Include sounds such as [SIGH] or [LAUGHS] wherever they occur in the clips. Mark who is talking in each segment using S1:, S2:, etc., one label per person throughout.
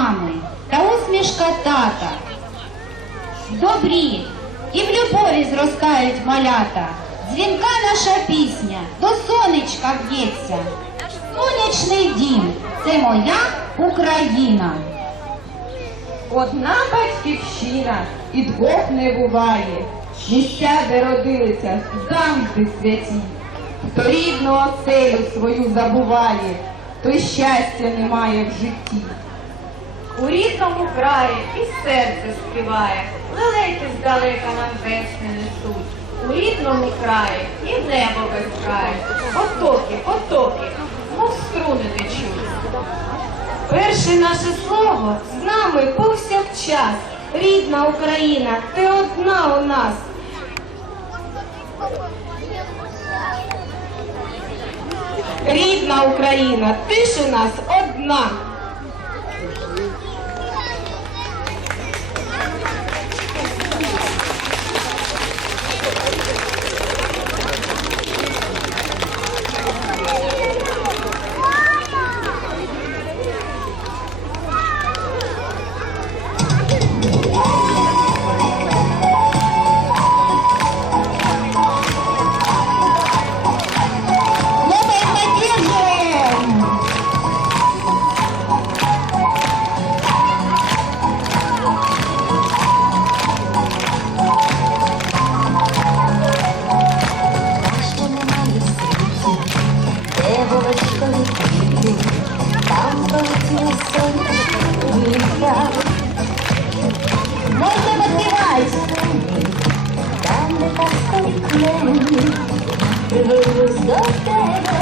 S1: мами та усмішка тата. Добрі і в любові зростають малята. Дзвінка наша пісня до сонечка б'ється. Сонячний дім це моя Україна.
S2: Одна батьківщина і двох не буває. Місця, де родилися, завжди святі. Хто рідну оселю свою забуває, той щастя немає в житті.
S3: У рідному краї і серце співає, лелеки здалека нам весни несуть. У рідному краї і небо безкрає, потоки, потоки, мов струни течуть. Перше наше слово з нами повсякчас. Рідна Україна, ти одна у нас.
S2: Рідна Україна, ти ж у нас одна.
S4: Дивились до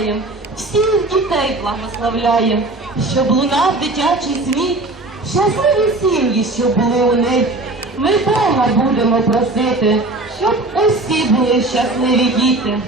S2: радості всіх дітей благословляє, щоб лунав дитячий сміх, щасливі сім'ї, щоб були у них. Ми Бога будемо просити, щоб усі були щасливі діти.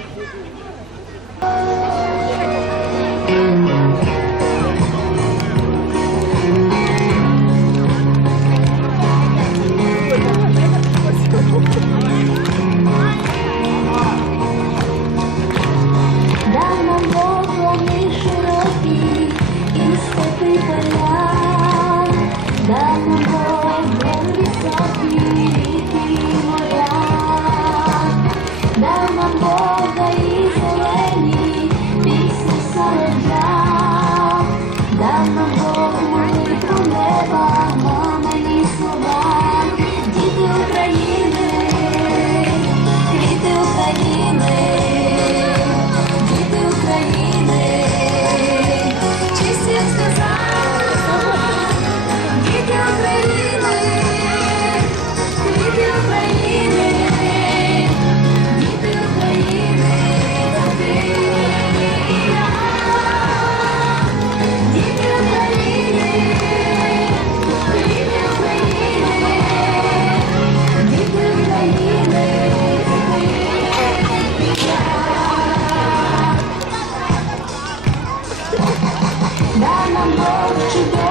S4: Don't you know?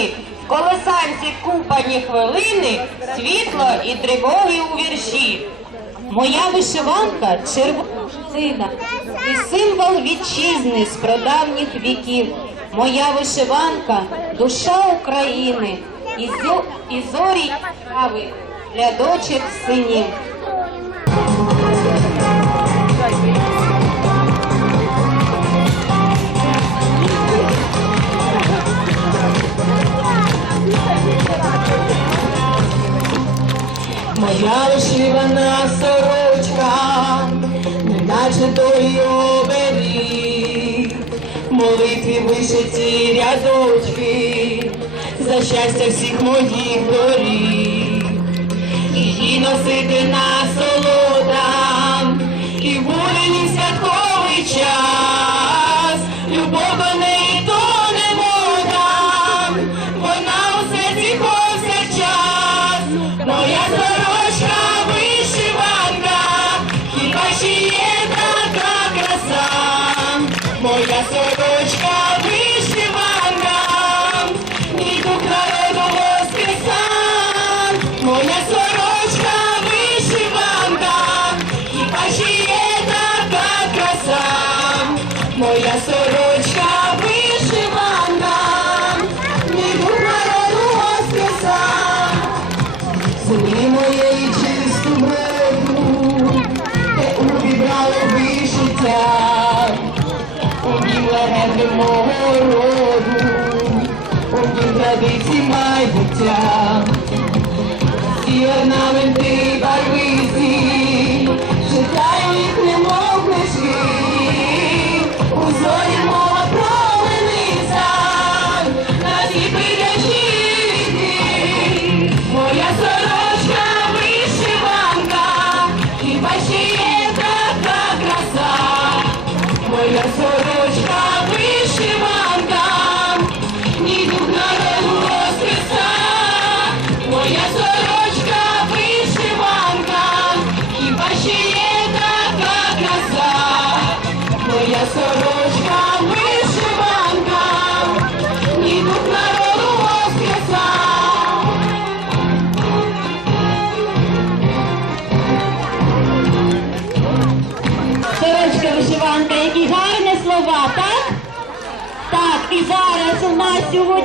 S4: дні, колосанці купані хвилини, світло і тривоги у вірші. Моя вишиванка червона сина і символ вітчизни з продавніх віків. Моя вишиванка душа України, і зорі кави для дочек синів. моя вишивана сорочка, неначе той оберіг, молитві вишиті рядочки, за щастя всіх моїх доріг, її носити на
S5: солодку.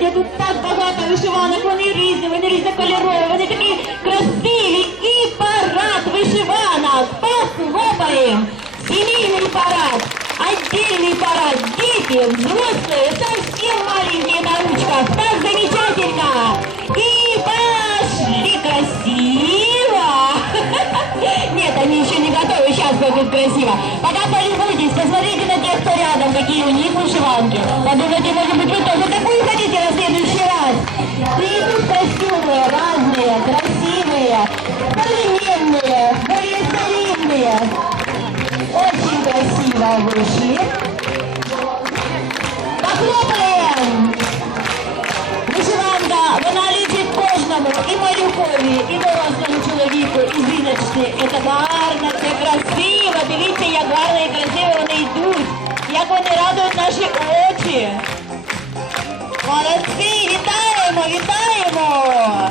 S5: Я тут так багато вишиванок, вони різні, вони різнокольорові, вони такі красиві і парад вишиванок. Послухаємо. Семейний парад, отдельный парад, дети, взрослые, совсем маленькие на ручках. вже вийшли. Похлопаємо! Вишиванка, вона лічить кожному, і малюкові, і дорослому чоловіку, і жіночці. Це гарно, це красиво. Дивіться, як гарно і красиво вони йдуть, як вони радують наші очі. Молодці, вітаємо, вітаємо!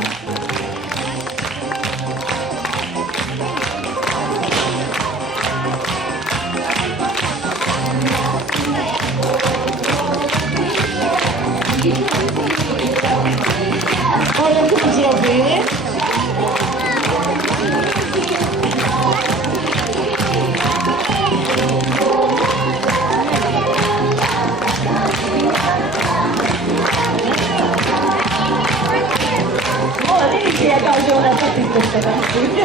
S5: jeszcze tam pójdzie.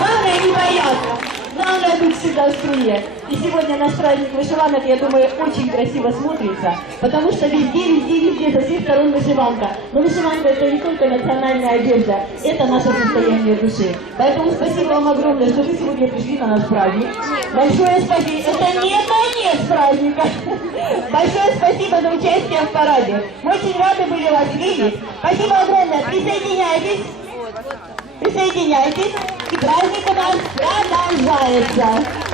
S5: Mamy i bajaka. No, ale tu się dostruje. И сегодня наш праздник вышиванок, я думаю, очень красиво смотрится, потому что везде, везде, везде, со всех сторон вышиванка. Но вышиванка это не только национальная одежда, это наше состояние души. Поэтому спасибо вам огромное, что вы сегодня пришли на наш праздник. Большое спасибо. Это не конец праздника. [LAUGHS] Большое спасибо за участие в параде. Мы очень рады были вас видеть. Спасибо огромное. Присоединяйтесь. Присоединяйтесь, и праздник у нас продолжается.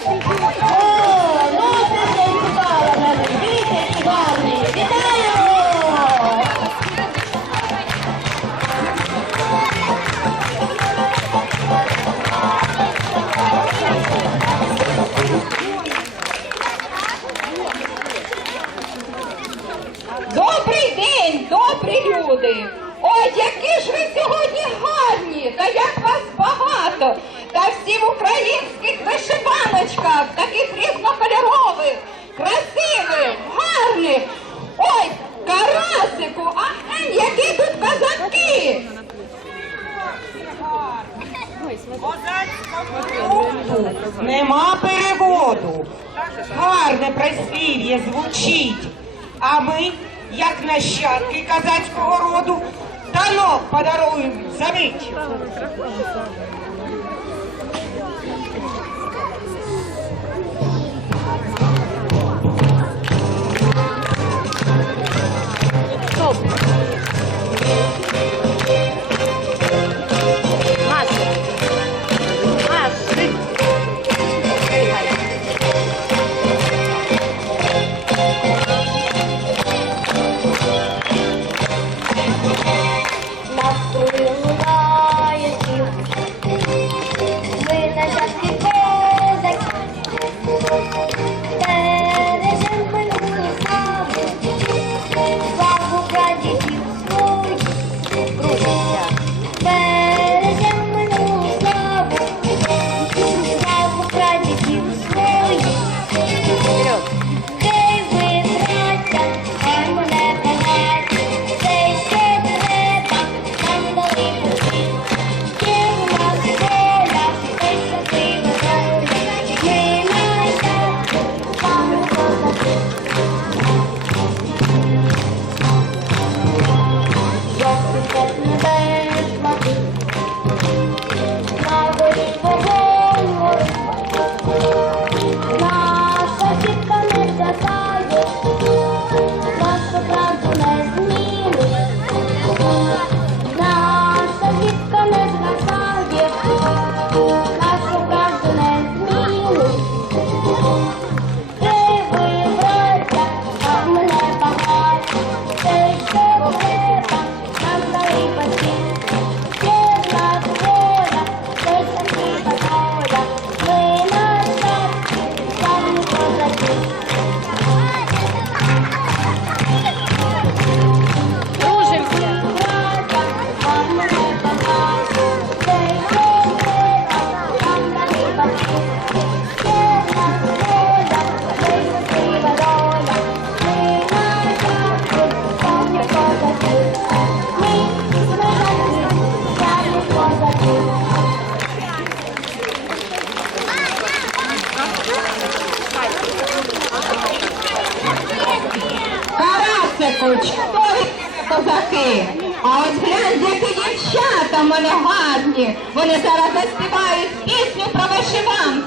S3: Учудові козаки. А ось глянь, які дівчата мене гарні. Вони зараз заспівають пісню про вам.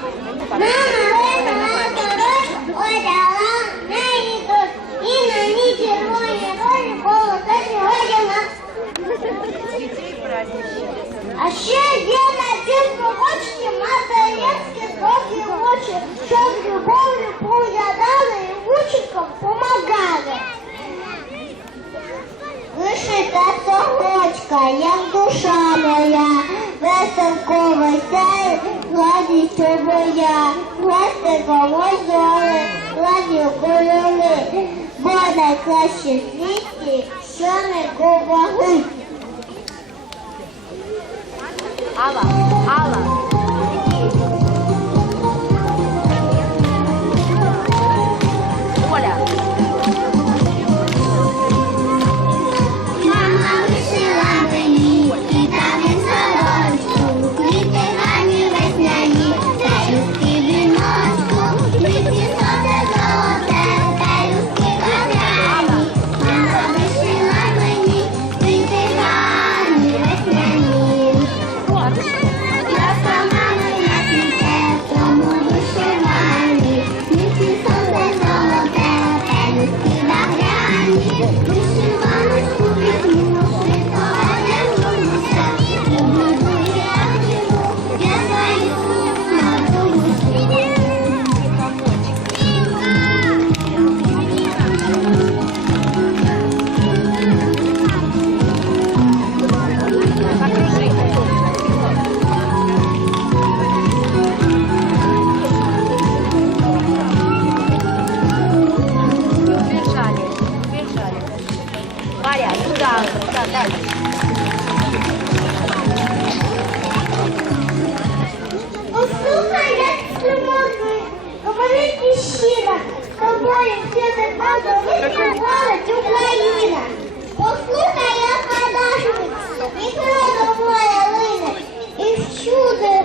S3: Мама вишила сорочку, одягла неї їду і на
S6: ній червоні ролі було та. А
S4: ще є на цій сорочці материнські довгі очі, що
S6: з
S4: любов'ю поглядали і вучиком помагали вишита сорочка, як душа моя, веселко весель, гладістю моя, ластиково золи, ладню кольори, бо найкраще світі, що не кого Алла, Алла. батьківщина, тобою все так визнавалась Україна. Послухай, я наша, і крила моя лине, і в
S2: чудо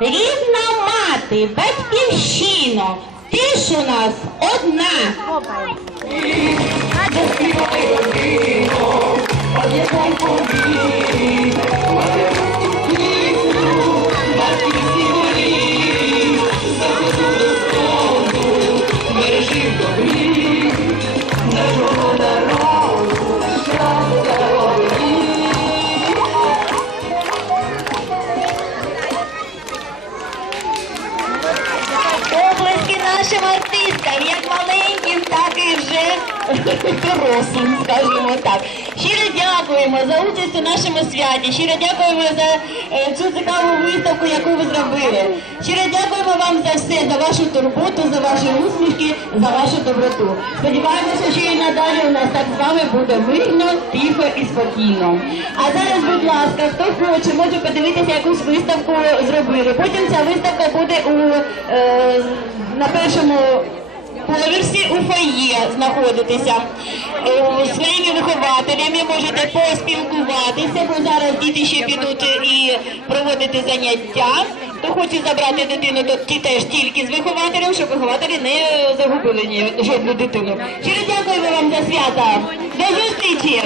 S2: рідна
S3: мати,
S5: батьківщино, ти ж у нас одна. Оплески дорослим, скажімо так. Щиро дякуємо за участь у нашому святі. Щиро дякуємо за е, цю цікаву виставку, яку ви зробили. Щиро дякуємо вам за все, за вашу турботу, за ваші усмішки, за вашу доброту. Сподіваємося, що і надалі у нас так з вами буде мирно, тихо і спокійно. А зараз, будь ласка, хто хоче, може подивитися якусь виставку зробили. Потім ця виставка буде у е, на першому поверсі у фойє знаходитися. Е, Зі своїми вихователями можете поспілкуватися, бо зараз діти ще підуть і проводити заняття. Хто хоче забрати дитину, то ті теж тільки з вихователем, щоб вихователі не загубили ні жодну дитину. Щиро дякуємо вам за свято. До зустрічі!